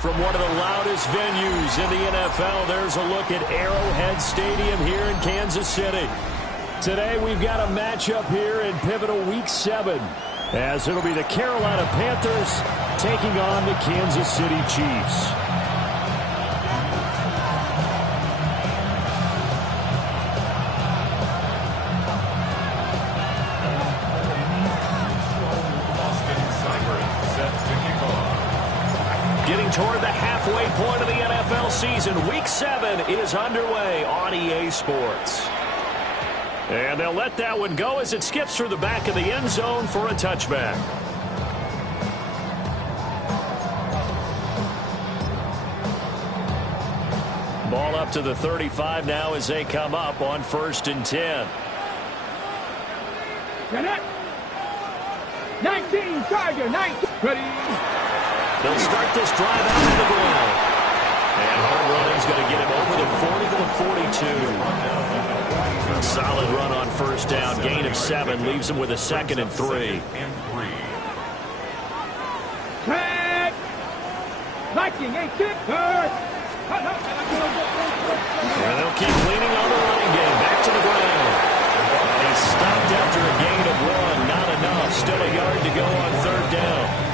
From one of the loudest venues in the NFL, there's a look at Arrowhead Stadium here in Kansas City. Today we've got a matchup here in pivotal Week 7, as it'll be the Carolina Panthers taking on the Kansas City Chiefs. Getting toward the halfway point of the NFL season, Week 7 is underway on EA Sports. And they'll let that one go as it skips through the back of the end zone for a touchback. Ball up to the 35 now as they come up on 1st and 10. 19, Charger, 19. Ready. They'll start this drive out of the ground. And home running's going to get him over the 40 to the 42. A solid run on 1st down. Gain of 7 leaves him with a 2nd and 3. Tag. Viking, 18. And they'll keep leaning on the running game. Back to the ground. And he's stopped after a gain of 1. Not enough. Still a yard to go on 3rd down.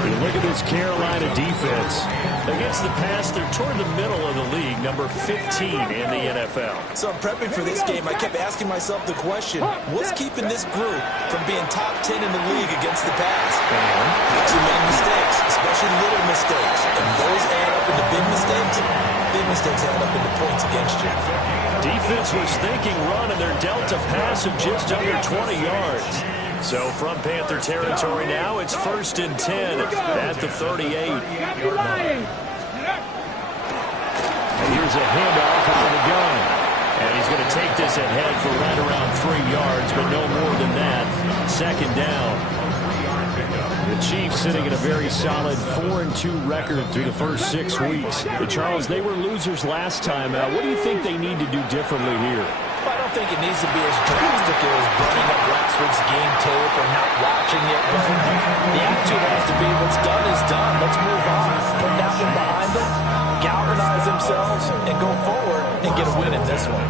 You look at this Carolina defense. Against the pass, they're toward the middle of the league, number 15 in the NFL. So prepping for this game, I kept asking myself the question, what's keeping this group from being top 10 in the league against the pass? Actually made mistakes, especially little mistakes. And those add up into big mistakes. Big mistakes add up into points against you. Defense was thinking run, and they're dealt a pass of just under 20 yards. So from Panther territory now, it's 1st and 10 at the 38. And here's a handoff out of the gun. And he's going to take this ahead for right around 3 yards, but no more than that. 2nd down. The Chiefs sitting at a very solid 4-2 record through the first 6 weeks. Charles, they were losers last time out. What do you think they need to do differently here? I don't think it needs to be as drastic as burning up last week's game tape or not watching it. But the attitude has to be what's done is done. Let's move on. Put that one behind them, galvanize themselves, and go forward and get a win in this one.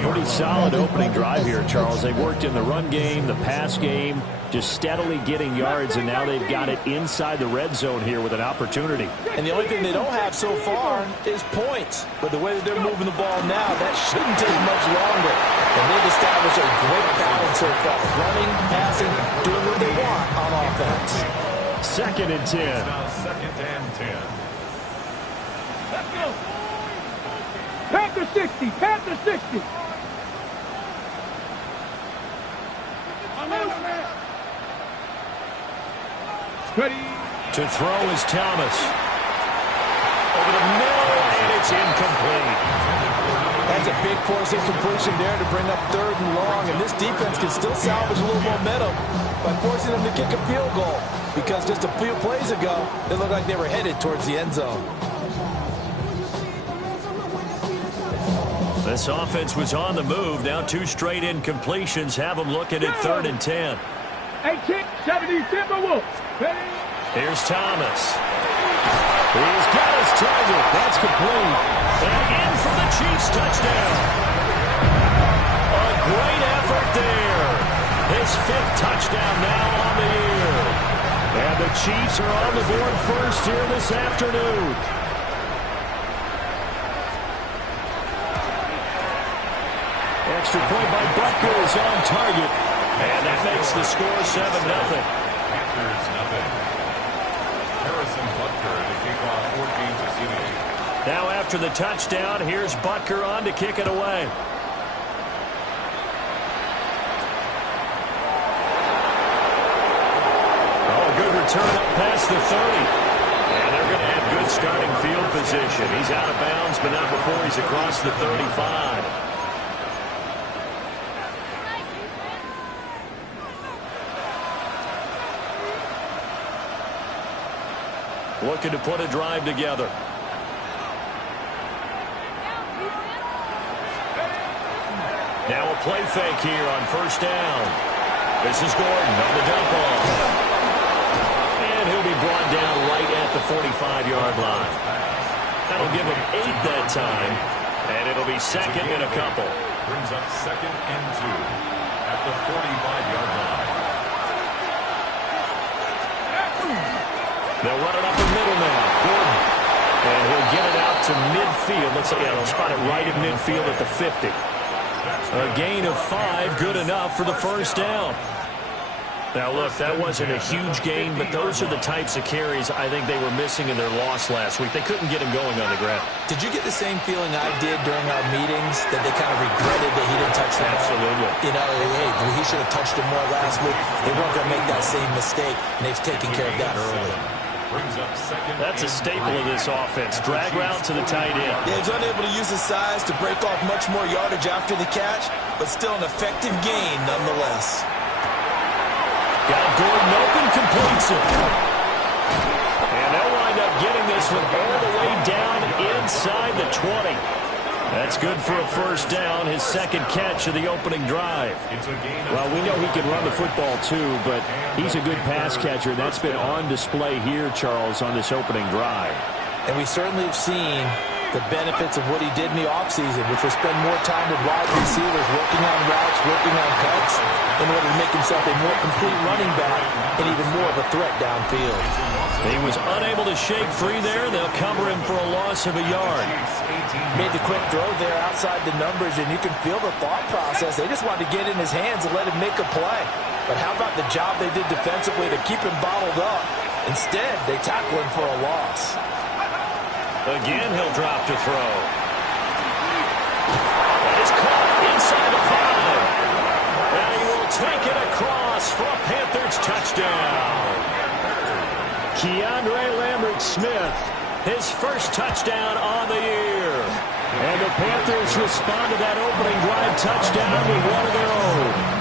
Pretty solid opening drive here, Charles. They worked in the run game, the pass game, just steadily getting yards, and now they've got it inside the red zone here with an opportunity. And the only thing they don't have so far is points. But the way that they're moving the ball now, that shouldn't take much longer. And they've established a great balance so far. Running, passing, doing what they want on offense. 2nd and 10. Now 2nd and 10. Let's go. Panther 60, Panther 60. Ready. To throw is Thomas. Over the middle, and it's incomplete. That's a big force incompletion there to bring up 3rd and long. And this defense can still salvage a little momentum by forcing them to kick a field goal. Because just a few plays ago, it looked like they were headed towards the end zone. This offense was on the move. Now 2 straight incompletions have them looking at 3rd and 10. 18, 70, Timberwolves. Ready. Here's Thomas. He's got his target. That's complete. And in for the Chiefs touchdown. A great effort there. His 5th touchdown now on the year. And the Chiefs are on the board first here this afternoon. Extra point by Butker is on target. And that makes the score 7-0. Panthers nothing. Harrison Butker to kick off 14-8. Now after the touchdown, here's Butker on to kick it away. Oh, good return up past the 30. And they're going to have good starting field position. He's out of bounds, but not before he's across the 35. Looking to put a drive together. Now a play fake here on 1st down. This is Gordon on the dump off. And he'll be brought down right at the 45. 45-yard line. That'll give him 8 that time, and it'll be second and a couple. Brings up 2nd and 2 at the 45-yard line. They'll run it up the middle now. Gordon. And he'll get it out to midfield. Let's see, yeah, they'll spot it right at midfield at the 50. A gain of 5, good enough for the first down. Now, look, that wasn't a huge gain, but those are the types of carries I think they were missing in their loss last week. They couldn't get him going on the ground. Did you get the same feeling I did during our meetings, that they kind of regretted that he didn't touch the ball? Absolutely. You know, hey, he should have touched it more last week. They weren't going to make that same mistake, and they've taken care of that early. That's a staple of this offense. Drag route to the tight end. Yeah, he's unable to use his size to break off much more yardage after the catch, but still an effective gain nonetheless. Got Gordon open, completes it. And they'll wind up getting this one all the way down inside the 20. That's good for a first down, his second catch of the opening drive. Well, we know he can run the football too, but he's a good pass catcher. That's been on display here, Charles, on this opening drive. And we certainly have seen the benefits of what he did in the offseason, which was spend more time with wide receivers, working on routes, working on cuts, in order to make himself a more complete running back and even more of a threat downfield. He was unable to shake free there. They'll cover him for a loss of a yard. Made the quick throw there outside the numbers, and you can feel the thought process. They just wanted to get in his hands and let him make a play. But how about the job they did defensively to keep him bottled up? Instead, they tackle him for a loss. Again, he'll drop to throw. That is caught inside the 5. And he will take it across for a Panthers touchdown. Keandre Lambert-Smith, his first touchdown on the year. And the Panthers respond to that opening drive touchdown with one of their own.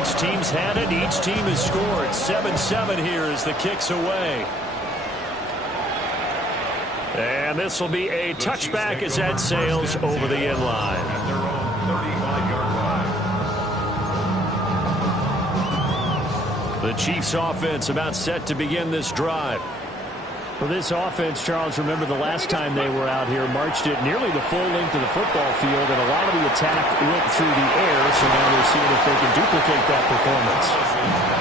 Each team's had it. Each team has scored. 7-7 here as the kick's away. And this will be a touchback as that sails over the end line. At their own 35-yard line. The Chiefs offense about set to begin this drive. For this offense, Charles, remember the last time they were out here, marched it nearly the full length of the football field, and a lot of the attack went through the air, so now they're seeing if they can duplicate that performance.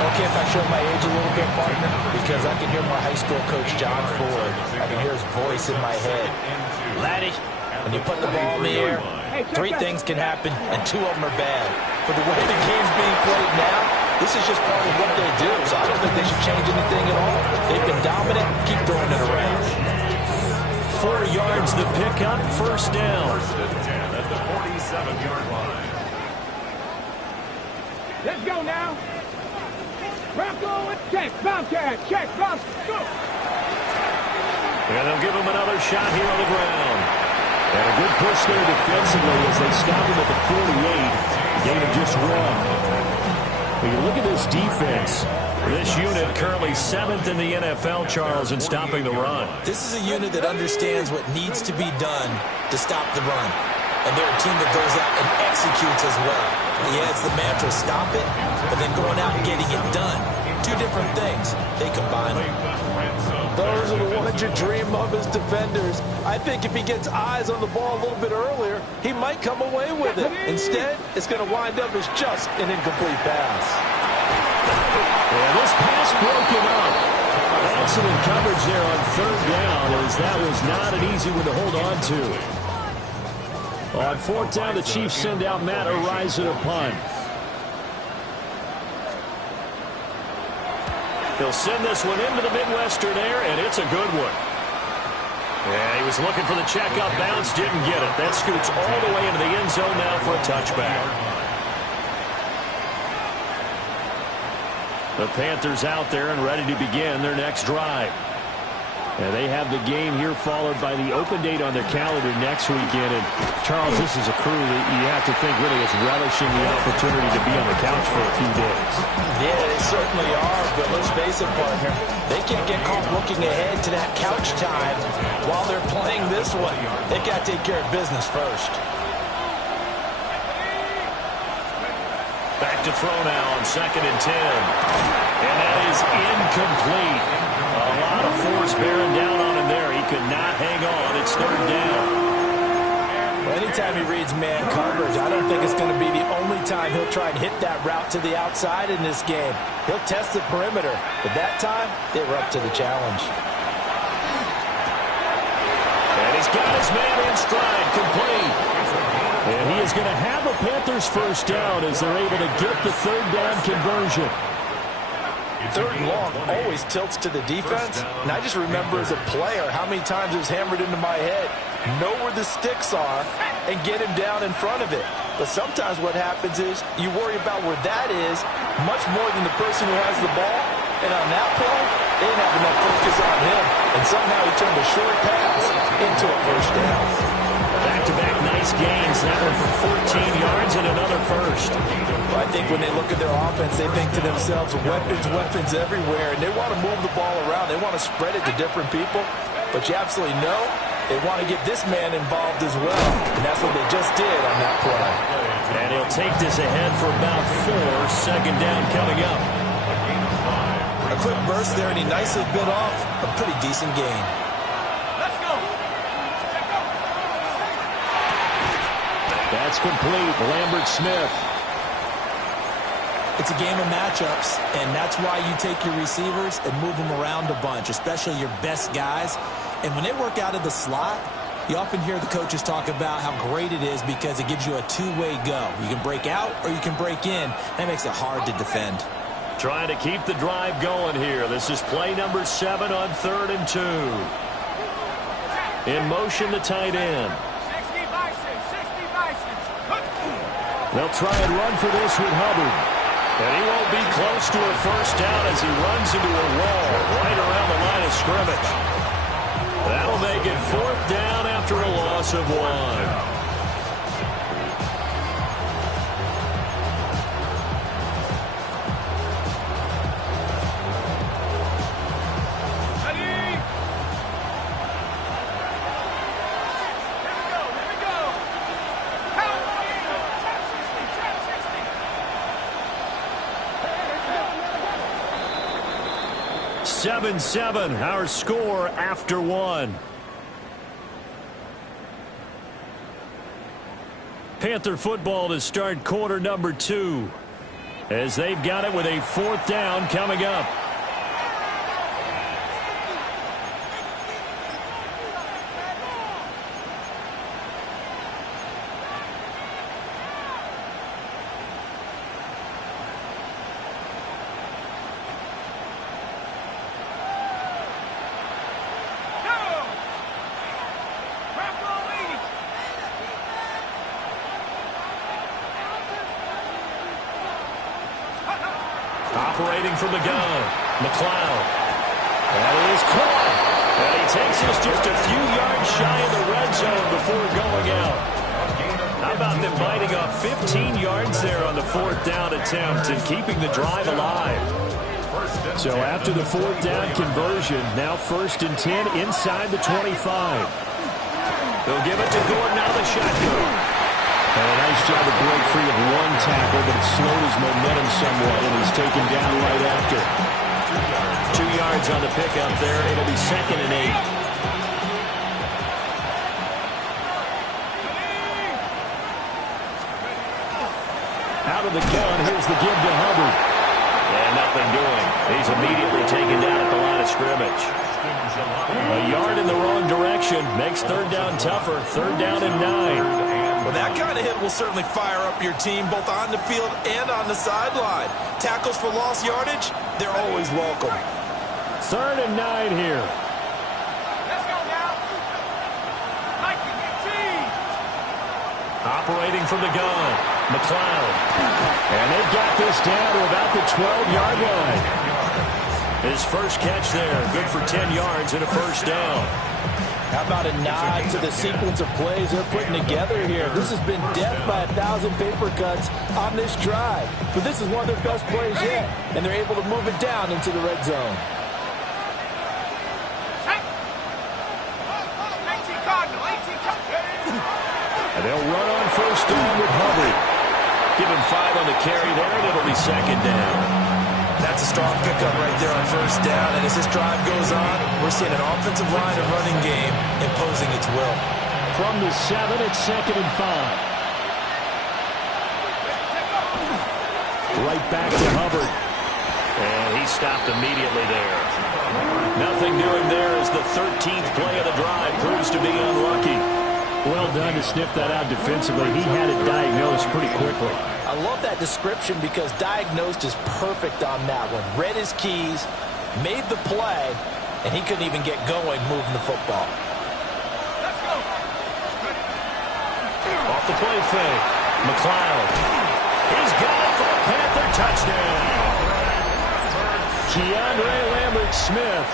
Okay, if I show my age a little bit, partner, because I can hear my high school coach, John Ford. I can hear his voice in my head. Laddie, when you put the ball in the air, 3 things can happen, and 2 of them are bad. For the way the game's being played now, this is just part of what they do, so I don't think they should change anything at all. They've been dominant. Keep throwing it around. 4 yards the pickup, first down. First and 10 at the 47-yard line. Let's go now. Bronco, check, Bobcat, check, Bobcat, go. And they'll give him another shot here on the ground. And a good push there defensively as they stop him at the 48. Gain of just 1. When you look at this defense, this unit currently 7th in the NFL, Charles, in stopping the run. This is a unit that understands what needs to be done to stop the run. And they're a team that goes out and executes as well. He has the mantra, stop it, but then going out and getting it done. 2 different things. They combine them. Those are the ones you dream of as defenders. I think if he gets eyes on the ball a little bit earlier, he might come away with it. Instead, it's going to wind up as just an incomplete pass. Yeah, this pass broken up. Excellent coverage there on 3rd down, as that was not an easy one to hold on to. On 4th down, the Chiefs send out Matt Araiza to punt. He'll send this one into the Midwestern air, and it's a good one. Yeah, he was looking for the check-up bounce, didn't get it. That scoots all the way into the end zone now for a touchback. The Panthers out there and ready to begin their next drive. And they have the game here followed by the open date on their calendar next weekend. And, Charles, this is a crew that you have to think really is relishing the opportunity to be on the couch for a few days. Yeah, they certainly are, but let's face it, partner. They can't get caught looking ahead to that couch time while they're playing this one. They've got to take care of business first. Back to throw now on 2nd and 10. And that is incomplete. A lot of force bearing down on him there. He could not hang on. It's 3rd down. Well, anytime he reads man coverage, I don't think it's going to be the only time he'll try and hit that route to the outside in this game. He'll test the perimeter. But that time, they were up to the challenge. And he's got his man in stride, complete. And he is going to have a Panthers first down as they're able to get the 3rd down conversion. 3rd and long always tilts to the defense. And I just remember as a player how many times it was hammered into my head. Know where the sticks are and get him down in front of it. But sometimes what happens is you worry about where that is much more than the person who has the ball. And on that play, they didn't have enough focus on him. And somehow he turned a short pass into a first down. Back-to-back nice gains. That one for 14 yards and another first. Well, I think when they look at their offense, they think to themselves, weapons everywhere. And they want to move the ball around. They want to spread it to different people. But you absolutely know they want to get this man involved as well. And that's what they just did on that play. And he'll take this ahead for about 4. 2nd down coming up. A quick burst there, and he nicely bit off a pretty decent gain. Let's go. That's complete. Lambert Smith. It's a game of matchups, and that's why you take your receivers and move them around a bunch, especially your best guys. And when they work out of the slot, you often hear the coaches talk about how great it is because it gives you a two-way go. You can break out or you can break in. That makes it hard to defend. Trying to keep the drive going here. This is play number 7 on 3rd and 2. In motion, the tight end. 60 Bison, 60 Bison. They'll try and run for this with Hubbard. And he won't be close to a first down as he runs into a wall right around the line of scrimmage. That'll make it 4th down after a loss of 1. Here we go. Count. Trap 60, trap 60. 7-7, our score after 1. Panther football to start quarter number 2 as they've got it with a 4th down coming up. Operating from the gun, McLeod. That is caught. And he takes us just a few yards shy of the red zone before going out. How about them biting off 15 yards there on the 4th down attempt and keeping the drive alive? So after the 4th down conversion, now 1st and 10 inside the 25. They'll give it to Gordon out of the shotgun. And a nice job to break free of one tackle, but it slowed his momentum somewhat, and he's taken down right after. 2 yards on the pickup there. It'll be 2nd and 8. Out of the gun, here's the give to Hubbard. And nothing doing. He's immediately taken down at the line of scrimmage. A yard in the wrong direction makes 3rd down tougher. 3rd down and 9. Well, that kind of hit will certainly fire up your team both on the field and on the sideline. Tackles for lost yardage, they're always welcome. 3rd and 9 here. Let's go now. Mikey, Operating from the gun, McLeod. And they've got this down to about the 12-yard line. His first catch there, good for 10 yards and a first down. How about a nod to the sequence of plays they're putting together here? This has been death by 1,000 paper cuts on this drive. But this is one of their best plays yet, and they're able to move it down into the red zone. 18 Cardinal, 18 Cardinal. And they'll run on first down with Hubbard. Give him 5 on the carry there, and it'll be second down. That's a strong pickup right there on first down. And as this drive goes on, we're seeing an offensive line and running game imposing its will. From the 7, it's 2nd and 5. Right back to Hubbard. And he stopped immediately there. Nothing doing there as the 13th play of the drive proves to be unlucky. Well done to sniff that out defensively. He had it diagnosed pretty quickly. I love that description because diagnosed is perfect on that one. Read his keys, made the play, and he couldn't even get going moving the football. Let's go. Off the play fake. McLeod. He's got it for a Panther touchdown. Keandre Lambert-Smith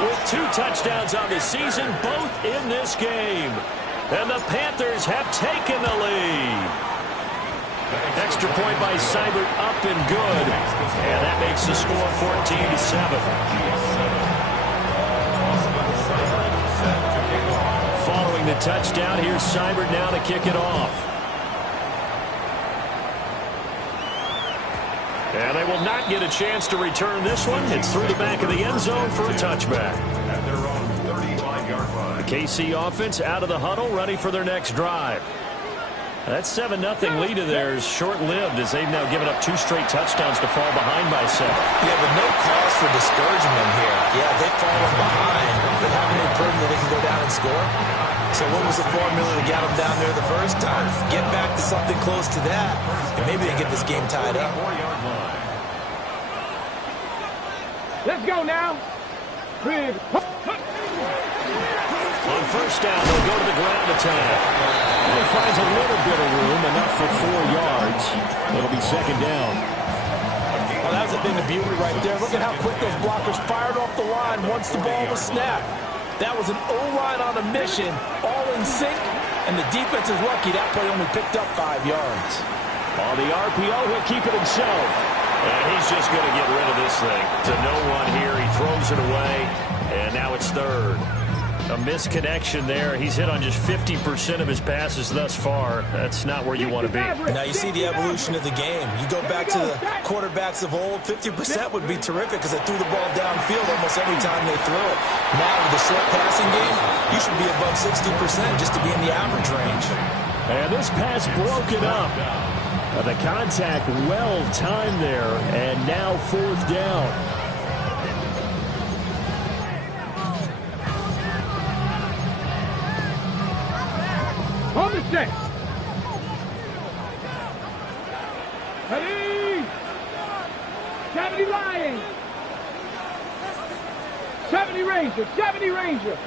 with 2 touchdowns on the season, both in this game. And the Panthers have taken the lead. Extra point by Seibert, up and good. And that makes the score 14-7. Following the touchdown, here's Seibert now to kick it off. And they will not get a chance to return this one. It's through the back of the end zone for a touchback. At their own 35-yard line. The KC offense out of the huddle, ready for their next drive. That 7-0 lead of theirs short-lived as they've now given up 2 straight touchdowns to fall behind by 7. Yeah, but no cause for discouragement here. Yeah, they've fallen behind, but haven't they proven that they can go down and score? So what was the formula that got them down there the first time? Get back to something close to that, and maybe they get this game tied up. 4-yard line. Let's go now. Big. On first down, they'll go to the ground attack. He finds a little bit of room, enough for 4 yards. It'll be second down. Well, that was a thing of beauty right there. Look at how quick those blockers fired off the line once the ball was snapped. That was an O-line on a mission, all in sync, and the defense is lucky that play only picked up 5 yards. On the RPO, he'll keep it himself. And he's just going to get rid of this thing. To no one here, he throws it away, and now it's third. A misconnection there. He's hit on just 50% of his passes thus far. That's not where you want to be. Now you see the evolution of the game. You go back to the quarterbacks of old, 50% would be terrific because they threw the ball downfield almost every time they threw it. Now with the short passing game, you should be above 60% just to be in the average range. And this pass broken up. The contact well timed there, and now 4th down. On the 6. Ready. 70 Lions. 70 Ranger. 70 Ranger.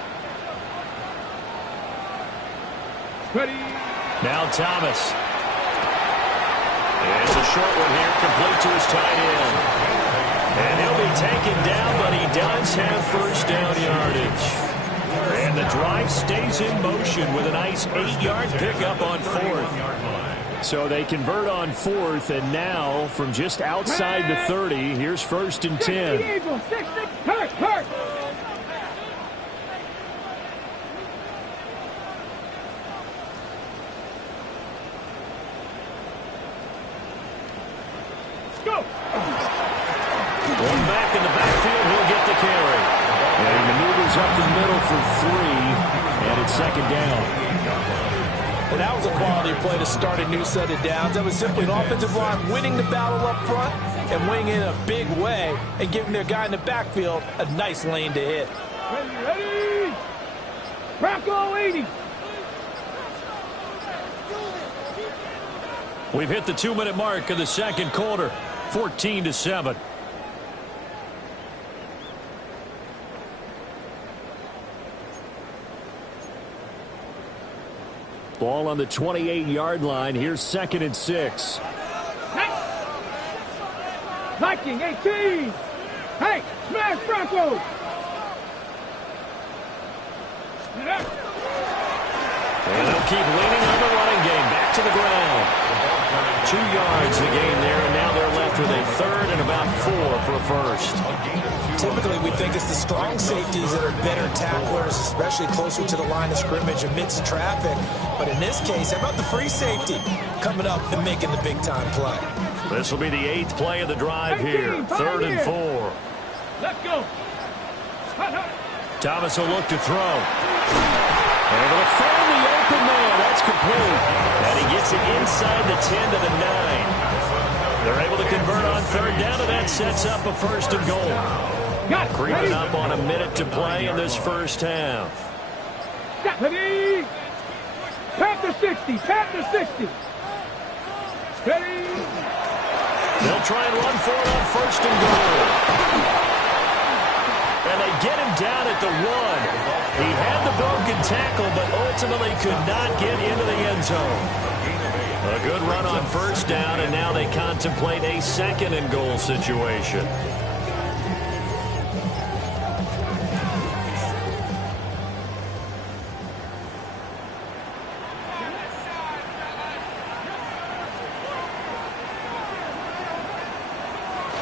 Ready. Now Thomas. It's a short one here, complete to his tight end. And he'll be taken down, but he does have first down yardage. And the drive stays in motion with a nice 8-yard pickup on 4th. So they convert on 4th, and now from just outside the 30, here's 1st and 10. 60 Eagles. 60. Hurt. Go. One back in the backfield, he'll get the carry. And he maneuvers up the middle for 3, and it's second down. Well, that was a quality play to start a new set of downs. That was simply an offensive line winning the battle up front and winning in a big way and giving their guy in the backfield a nice lane to hit. Ready. Bronco 80. We've hit the 2-minute mark of the second quarter, 14-7. Ball on the 28-yard line. Here's 2nd and 6. Viking 18. Hey, smash Broncos. And they'll keep leaning on the running game. Back to the ground. 2 yards the game there, and now they're left with a 3rd and about 4 for a first. typically we think it's the strong safeties that are better tacklers, especially closer to the line of scrimmage amidst traffic. But in this case, how about the free safety coming up and making the big-time play? This will be the 8th play of the drive here. 3rd and 4. Let's go. Thomas will look to throw. Able to find the open man. That's complete. And he gets it inside the 10 to the 9. They're able to convert on 3rd down, and that sets up a 1st and goal. Creeping up on a minute to play in this first half. Ready? Tap to 60. Tap to 60. Ready? They'll try and run for it on 1st and goal. And they get him down at the 1. He had the broken tackle, but ultimately could not get into the end zone. A good run on 1st down, and now they contemplate a 2nd and goal situation.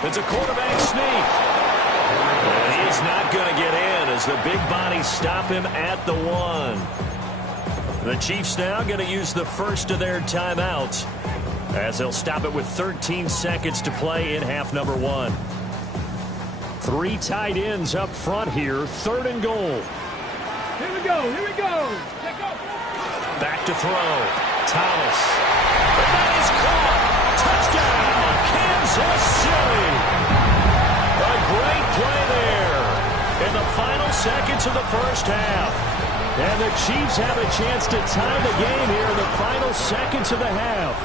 It's a quarterback sneak. And he's not going to get in as the big bodies stop him at the 1. The Chiefs now going to use the first of their timeouts as they'll stop it with 13 seconds to play in half number 1. 3 tight ends up front here. 3rd and goal. Here we go. Here we go. Let's go. Back to throw. Thomas. And that is caught. Touchdown, Kansas City. A great play there in the final seconds of the first half. And the Chiefs have a chance to tie the game here in the final seconds of the half.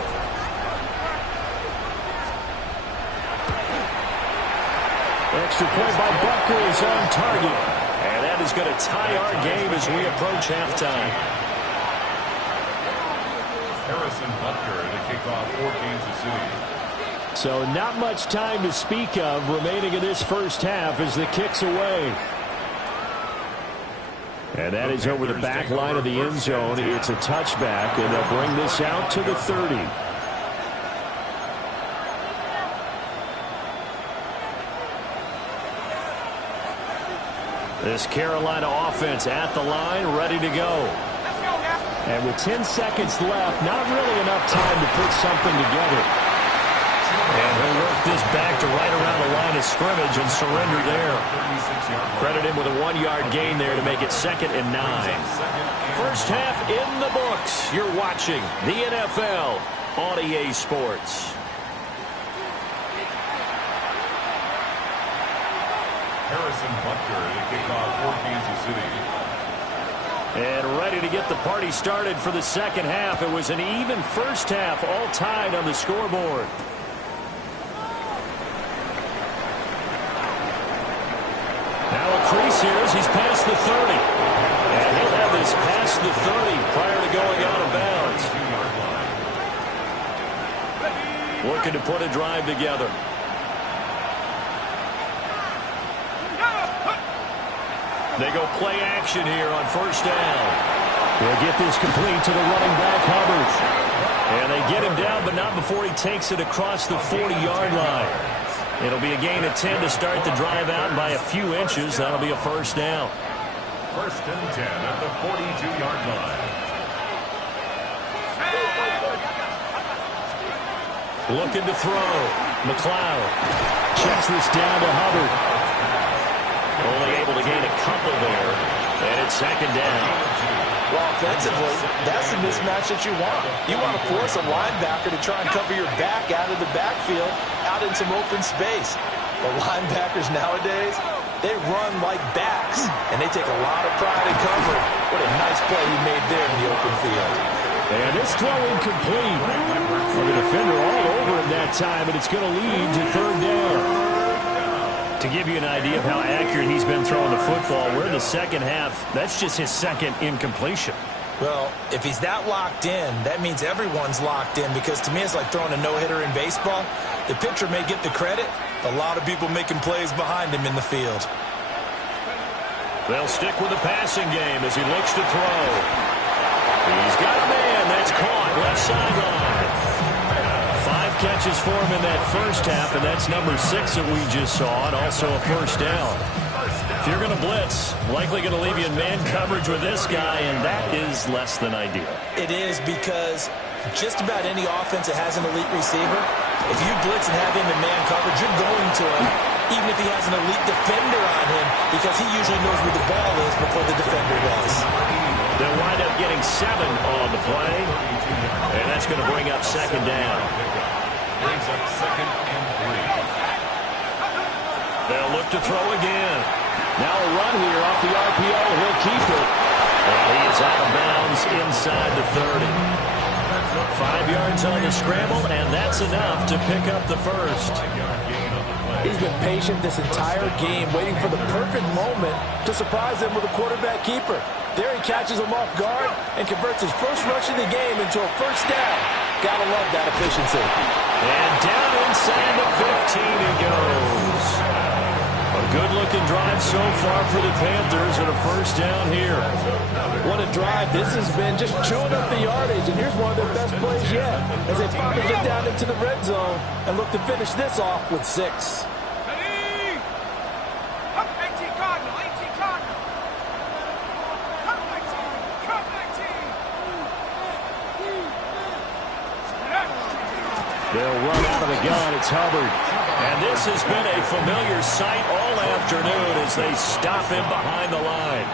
Extra point by Butker is on target. And that is going to tie our game as we approach halftime. Harrison Butker to kick off for Kansas City. So not much time to speak of remaining in this first half as the kick's away. And that is over the back line of the end zone. It's a touchback, and they'll bring this out to the 30. This Carolina offense at the line, ready to go. And with 10 seconds left, not really enough time to put something together. And he'll work this back to right around the line of scrimmage and surrender there. Credit him with a 1-yard gain there to make it 2nd and 9. First half in the books. You're watching the NFL on EA Sports. Harrison Butker to kick off for Kansas City. And ready to get the party started for the second half. It was an even first half, all tied on the scoreboard. Now a crease here as he's past the 30. And he'll have this past the 30 prior to going out of bounds. Looking to put a drive together. They go play action here on 1st down. They'll get this complete to the running back, Hubbard. And they get him down, but not before he takes it across the 40-yard line. It'll be a gain of 10 to start the drive out by a few inches. That'll be a 1st down. 1st and 10 at the 42-yard line. Looking to throw. McLeod checks this down to Hubbard. Only able to gain a couple there. And it's 2nd down. Well, offensively, that's the mismatch that you want. You want to force a linebacker to try and cover your back out of the backfield, out in some open space. The linebackers nowadays, they run like backs, and they take a lot of pride in covering. What a nice play he made there in the open field. And this throw incomplete. Well, the defender all over him that time, and it's going to lead to 3rd down. To give you an idea of how accurate he's been throwing the football, we're in the second half. That's just his 2nd incompletion. Well, if he's that locked in, that means everyone's locked in, because to me it's like throwing a no-hitter in baseball. The pitcher may get the credit, a lot of people making plays behind him in the field. They'll stick with the passing game as he looks to throw. He's got a man that's caught left sideline. 5 catches for him in that first half, and that's number 6 that we just saw, and also a first down. If you're going to blitz, likely going to leave you in man coverage with this guy, and that is less than ideal. It is, because just about any offense that has an elite receiver, if you blitz and have him in man coverage, you're going to him, even if he has an elite defender on him, because he usually knows where the ball is before the defender does. They'll wind up getting 7 on the play, and that's going to bring up second down. Brings up 2nd and 3. They'll look to throw again. Now a run here off the RPO. He'll keep it. And he is out of bounds inside the 30. 5 yards on the scramble, and that's enough to pick up the first. He's been patient this entire game, waiting for the perfect moment to surprise them with a quarterback keeper. There he catches him off guard and converts his first rush of the game into a first down. Gotta love that efficiency. And down inside the 15 he goes. A good-looking drive so far for the Panthers, and a first down here. What a drive. This has been just chewing up the yardage, and here's one of their best plays yet as they finally get down into the red zone and look to finish this off with 6. Ready? Up 18 Cardinal, 18 Cardinal. Up 19, come 19. They'll run out of the gun. It's Hubbard. And this has been a familiar sight all afternoon as they stop him behind the line.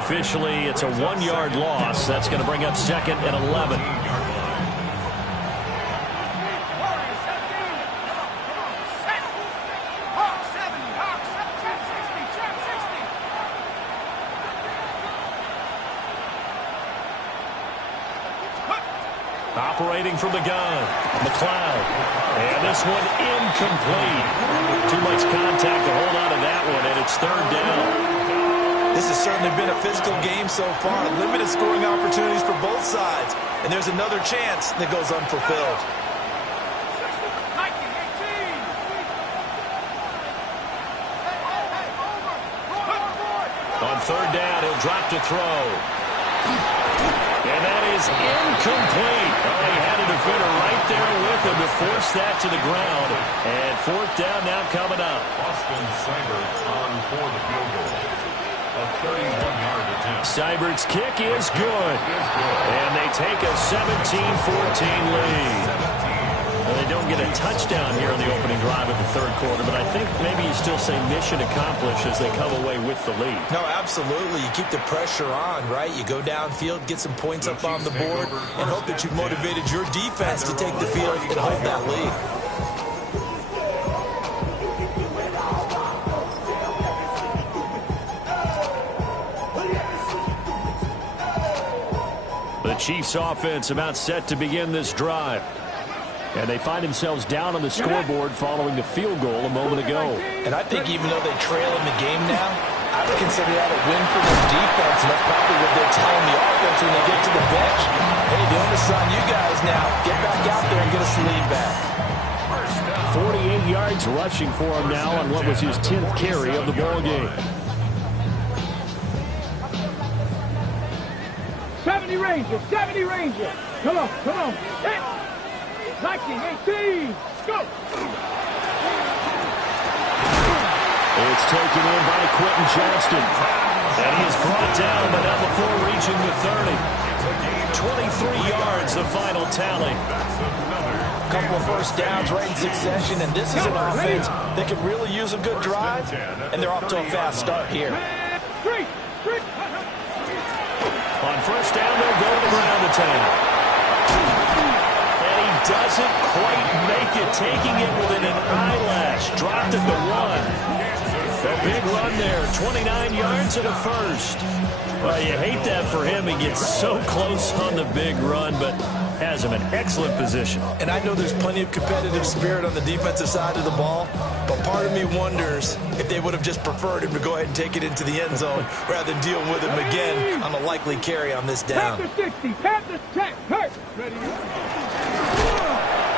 Officially, it's a 1-yard loss. That's going to bring up 2nd and 11. Operating from the gun, McLeod. And this one incomplete. Too much contact to hold on to that one, and it's 3rd down. This has certainly been a physical game so far. Limited scoring opportunities for both sides. And there's another chance that goes unfulfilled. On 3rd down, he'll drop to throw. And that is incomplete. Oh, he had a defender right there with him to force that to the ground. And 4th down now coming up. Austin Seibert on for the field goal. A 31-yard attempt. Seibert's kick is good. And they take a 17-14 lead. Well, they don't get a touchdown here in the opening drive of the 3rd quarter, but I think maybe you still say mission accomplished as they come away with the lead. No, absolutely. You keep the pressure on, right? You go downfield, get some points up on the board, and hope that you've motivated your defense to take the field and hold that lead. The Chiefs offense about set to begin this drive. And they find themselves down on the scoreboard following the field goal a moment ago. And I think even though they trail in the game now, I would consider that a win for their defense, and that's probably what they're telling the offense when they get to the bench. Hey, the onus is on you guys now. Get back out there and get us the lead back. 48 yards rushing for him now on what was his 10th carry of the ball game. 70 Rangers, 70 Rangers. Come on, come on. Hit. 19, 18, go! It's taken in by Quentin Johnston. And he is brought down, but not before reaching the 30. 23 yards, the final tally. A couple of first downs right in succession, and this is an offense that could really use a good drive, and they're off to a fast start here. On first down, they'll go to the ground attack. Doesn't quite make it, taking it within an eyelash. Dropped at the 1. A big run there, 29 yards and a first. Well, you hate that for him. He gets so close on the big run, but has him in excellent position. And I know there's plenty of competitive spirit on the defensive side of the ball, but part of me wonders if they would have just preferred him to go ahead and take it into the end zone rather than deal with him again on a likely carry on this down. Panther 60, Panther check, hurt. Ready?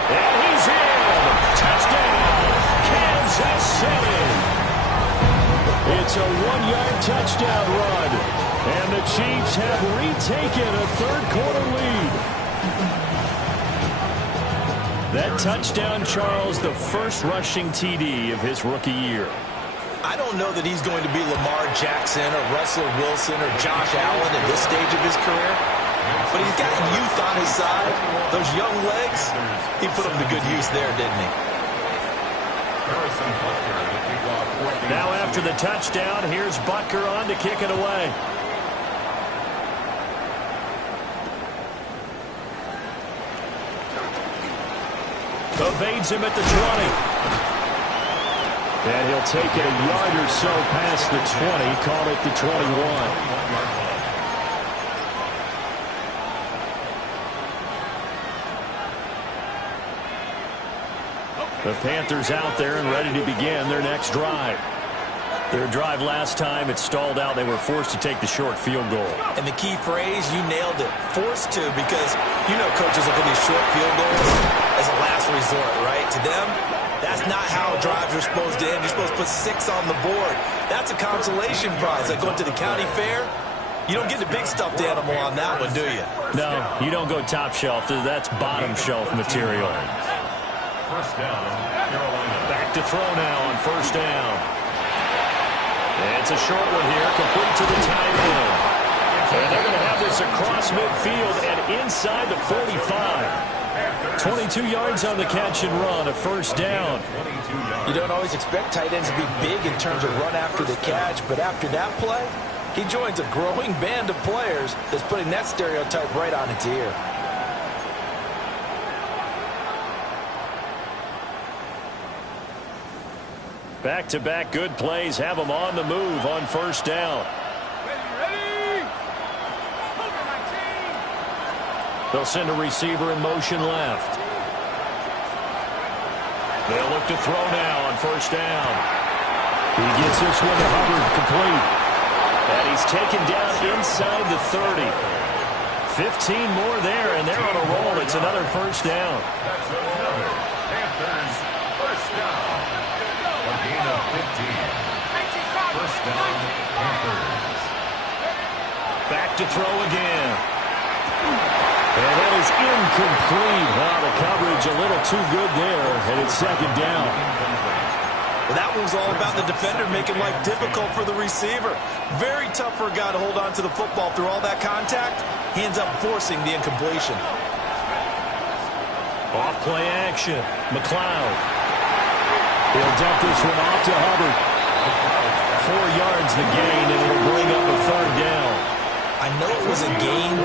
And he's in. Touchdown, Kansas City. It's a 1-yard touchdown run. And the Chiefs have retaken a 3rd quarter lead. That touchdown, Charles, the first rushing TD of his rookie year. I don't know that he's going to be Lamar Jackson or Russell Wilson or Josh Allen at this stage of his career. But he's got youth on his side. Those young legs, he put them to good use there, didn't he? Now after the touchdown, here's Butker on to kick it away. Evades him at the 20. And he'll take it a yard or so past the 20, call it the 21. The Panthers out there and ready to begin their next drive. Their drive last time, it stalled out. They were forced to take the short field goal. And the key phrase, you nailed it, forced to, because you know coaches look at these short field goals as a last resort, right? To them, that's not how drives are supposed to end. You're supposed to put 6 on the board. That's a consolation prize. Like going to the county fair, you don't get the big stuffed animal on that one, do you? No, you don't go top shelf. That's bottom shelf material. First down, Carolina. Back to throw now on first down. It's a short one here, complete to the tight end. And they're going to have this across midfield and inside the 45. 22 yards on the catch and run, a first down. You don't always expect tight ends to be big in terms of run after the catch, but after that play, he joins a growing band of players that's putting that stereotype right on its ear. Back-to-back good plays have them on the move on first down. Ready? They'll send a receiver in motion left. They'll look to throw now on first down. He gets this one to Hubbard, complete. And he's taken down inside the 30. 15 more there, and they're on a roll. It's another first down. That's another Panthers first down. A gain of 15. First down, Panthers. Back to throw again. And that is incomplete. Wow, the coverage a little too good there, and it's second down. Well, that was all about the defender making life difficult for the receiver. Very tough for a guy to hold on to the football through all that contact. He ends up forcing the incompletion. Off play action. McLeod. He'll dump this one off to Hubbard. 4 yards the gain, and it'll bring up a third down. I know it was a gain,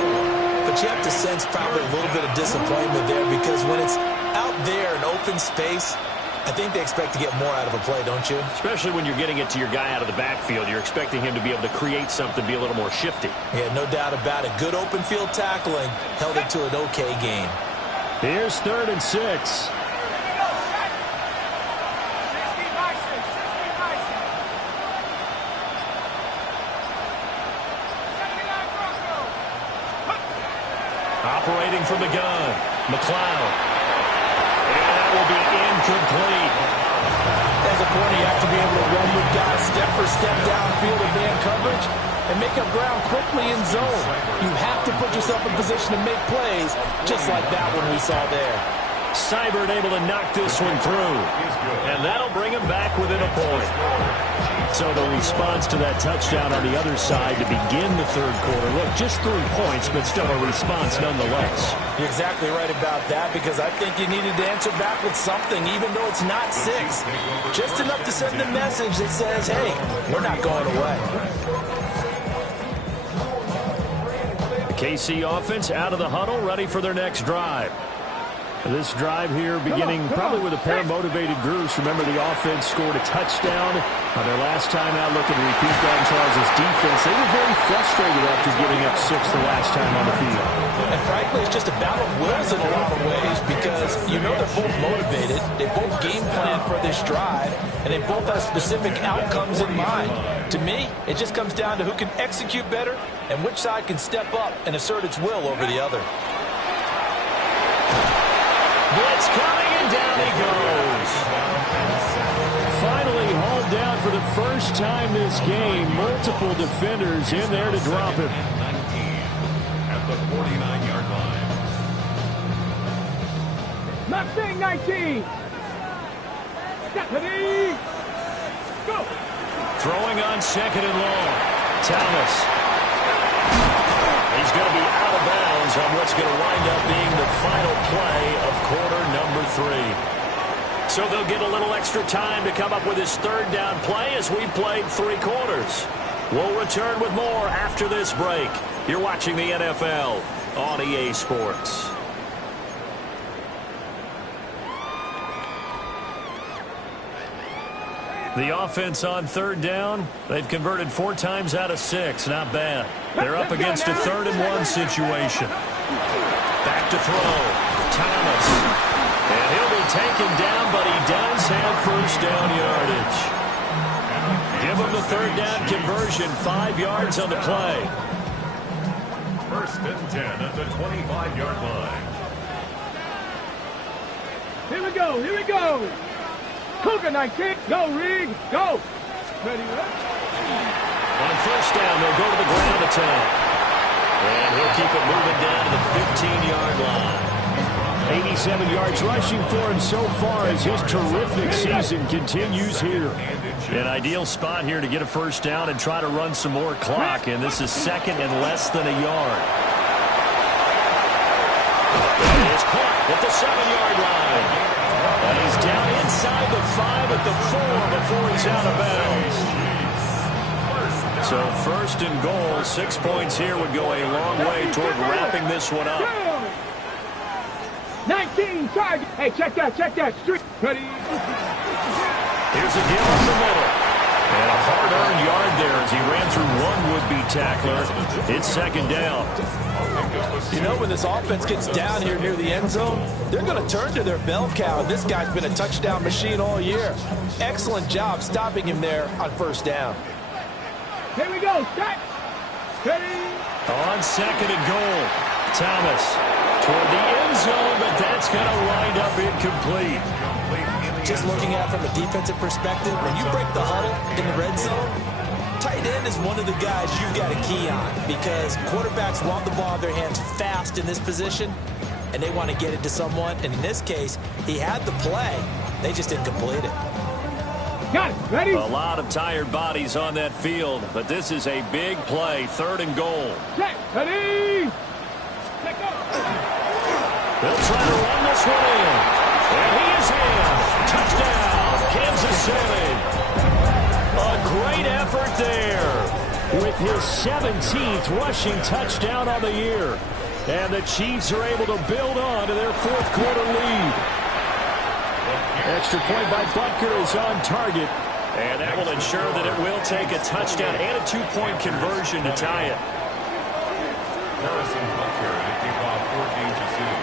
but you have to sense probably a little bit of disappointment there, because when it's out there in open space, I think they expect to get more out of a play, don't you? Especially when you're getting it to your guy out of the backfield. You're expecting him to be able to create something, be a little more shifty. Yeah, no doubt about it. Good open field tackling held it to an okay game. Here's 3rd and 6. Operating from the gun, McLeod. And that will be incomplete. As a corner, you have to be able to run with guys step for step downfield in man coverage and make up ground quickly in zone. You have to put yourself in position to make plays, just like that one we saw there. Seibert able to knock this one through. And that'll bring him back within a point. So the response to that touchdown on the other side to begin the third quarter. Look, just 3 points, but still a response nonetheless. You're exactly right about that, because I think you needed to answer back with something, even though it's not 6. Just enough to send a message that says, hey, we're not going away. The KC offense out of the huddle, ready for their next drive. This drive here beginning probably with a pair of motivated groups. Remember, the offense scored a touchdown on their last time out. Looking to repeat that in Charles' defense. They were very frustrated after giving up 6 the last time on the field. And frankly, it's just a battle of wills in a lot of ways, because you know they're both motivated. They both game plan for this drive, and they both have specific outcomes in mind. To me, it just comes down to who can execute better and which side can step up and assert its will over the other. Blitz coming, and down he goes. Finally hauled down for the first time this game. Multiple defenders in there to drop him. At the 49-yard line. Not Sing 19. Stephanie. Go. Throwing on second and long. Thomas. He's going to be out of bounds on what's going to wind up being the final play of quarter number 3. So they'll get a little extra time to come up with his third down play as we played 3 quarters. We'll return with more after this break. You're watching the NFL on EA Sports. The offense on third down, they've converted 4 times out of 6. Not bad. They're up against a 3rd and 1 situation. Back to throw. Thomas. And he'll be taken down, but he does have first down yardage. Give him the 3rd down conversion, 5 yards on the play. 1st and 10 at the 25-yard line. Here we go. Here we go. Cougar 19. Go, Reed. Go. Ready, On first down, they'll go to the ground attack. And he'll keep it moving down to the 15-yard line. 87 yards rushing for him so far as his terrific season continues here. An ideal spot here to get a first down and try to run some more clock. And this is 2nd and less than a yard. And it's caught at the 7-yard line. And he's down inside the 5 at the 4 before he's out of bounds. So 1st and goal, 6 points here would go a long way toward wrapping this one up. 19 target. Hey, check that. Street. Ready. Here's a give up the middle. And a hard-earned yard there as he ran through one would-be tackler. It's 2nd down. You know, when this offense gets down here near the end zone, they're going to turn to their bell cow. This guy's been a touchdown machine all year. Excellent job stopping him there on first down. Here we go. Start. Ready. On 2nd and goal. Thomas toward the end zone, but that's going to wind up incomplete. Just looking at it from a defensive perspective, when you break the huddle in the red zone, tight end is one of the guys you've got to key on because quarterbacks want the ball in their hands fast in this position, and they want to get it to someone. And in this case, he had the play. They just didn't complete it. Got it. Ready. A lot of tired bodies on that field, but this is a big play, 3rd and goal. Check. Ready. Let go. They'll try to run this one in. And he is in. Touchdown, Kansas City. A great effort there. With his 17th rushing touchdown on the year. And the Chiefs are able to build on to their 4th quarter lead. Extra point by Butker is on target. And that will ensure that it will take a touchdown and a 2-point conversion to tie it. Harrison Butker to kick off for Kansas City.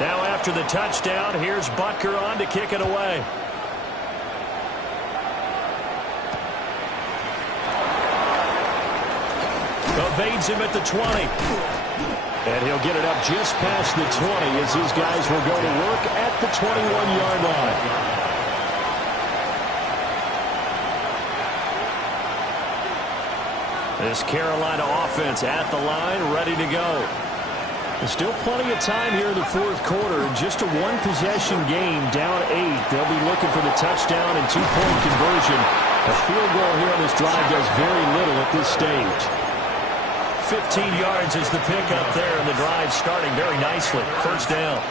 Now after the touchdown, here's Butker on to kick it away. Evades him at the 20. And he'll get it up just past the 20 as his guys will go to work at the 21-yard line. This Carolina offense at the line, ready to go. There's still plenty of time here in the 4th quarter. Just a 1-possession game, down 8. They'll be looking for the touchdown and 2-point conversion. A field goal here on this drive does very little at this stage. 15 yards is the pickup there, and the drive starting very nicely. First down. A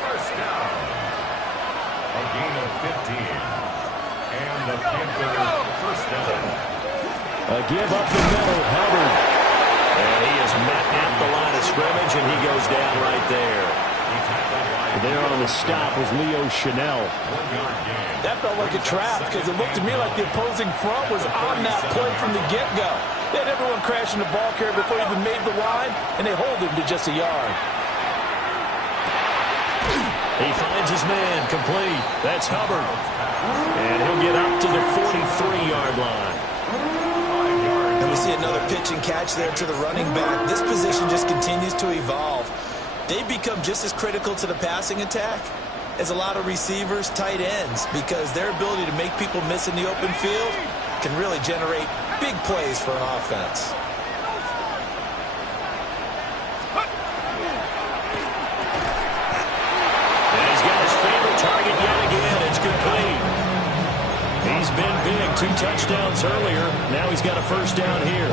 gain of 15. And the Panthers first down. A give up the middle, Hubbard. And he is met at the line of scrimmage, and he goes down right there. There on the stop was Leo Chanel. That felt like a trap because it looked to me like the opposing front was on that play from the get-go. They had everyone crashing the ball carrier before he even made the line, and they hold him to just a yard. He finds his man, complete. That's Hubbard. And he'll get up to the 43-yard line. And we see another pitch and catch there to the running back. This position just continues to evolve. They become just as critical to the passing attack as a lot of receivers, tight ends, because their ability to make people miss in the open field can really generate big plays for an offense. And he's he's been big. 2 touchdowns earlier. Now he's got a first down here.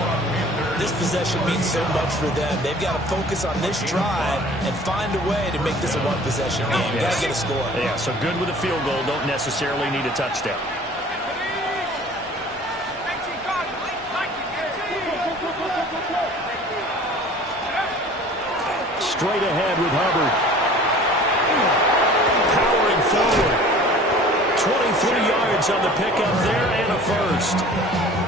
This possession means so much for them. They've got to focus on this drive and find a way to make this a one-possession game. Got to get a score. Yeah, so good with a field goal. Don't necessarily need a touchdown. Straight ahead with Hubbard. Powering forward. 23 yards on the pickup there and a first.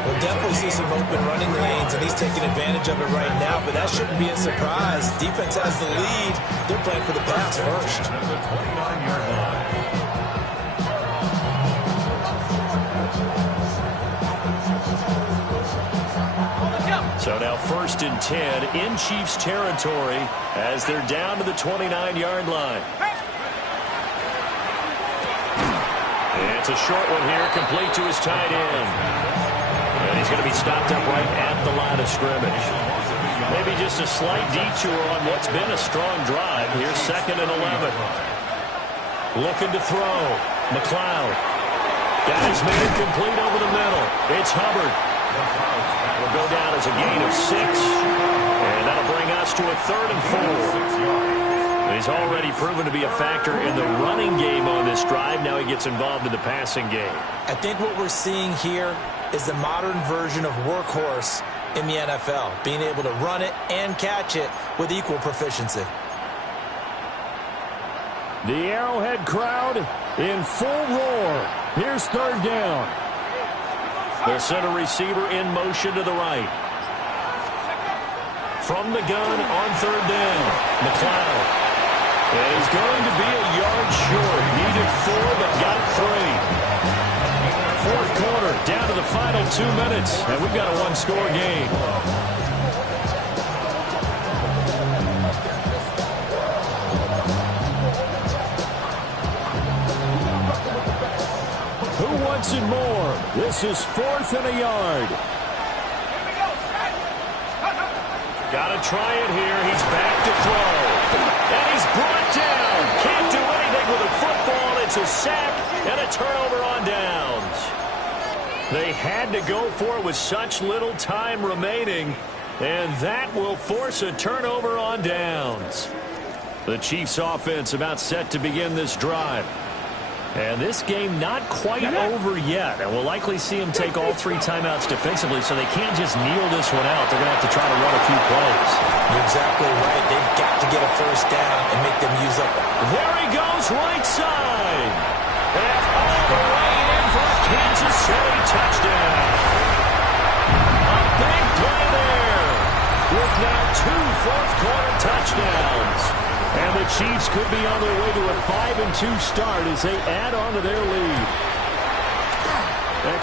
We'll definitely see some open running lanes, and he's taking advantage of it right now, but that shouldn't be a surprise. Defense has the lead. They're playing for the pass first. At the 29-yard line. So now 1st and 10 in Chiefs territory as they're down to the 29-yard line. And it's a short one here, complete to his tight end. And he's going to be stopped up right at the line of scrimmage. Maybe just a slight detour on what's been a strong drive. Here's 2nd and 11. Looking to throw. McLeod. Got his man complete over the middle. It's Hubbard. Will go down as a gain of 6. And that'll bring us to a 3rd and 4. He's already proven to be a factor in the running game on this drive. Now he gets involved in the passing game. I think what we're seeing here is the modern version of workhorse in the NFL, being able to run it and catch it with equal proficiency. The Arrowhead crowd in full roar. Here's 3rd down. The center receiver in motion to the right. From the gun on 3rd down. McLeod. And he's going to be a yard short. Needed 4, but got 3. 4th quarter, down to the final 2 minutes. And we've got a 1-score game. Who wants it more? This is 4th and a yard. Got to try it here. He's back to throw. And he's brought down. Can't do anything with a football. It's a sack and a turnover on downs. They had to go for it with such little time remaining. And that will force a turnover on downs. The Chiefs offense about set to begin this drive. And this game not quite over yet. And we'll likely see them take all 3 timeouts defensively, so they can't just kneel this one out. They're going to have to try to run a few plays. You're exactly right. They've got to get a first down and make them use up. There he goes, right side. And all the way in for a Kansas City touchdown. A big play there with now 2 fourth-quarter touchdowns. And the Chiefs could be on their way to a 5-2 start as they add on to their lead.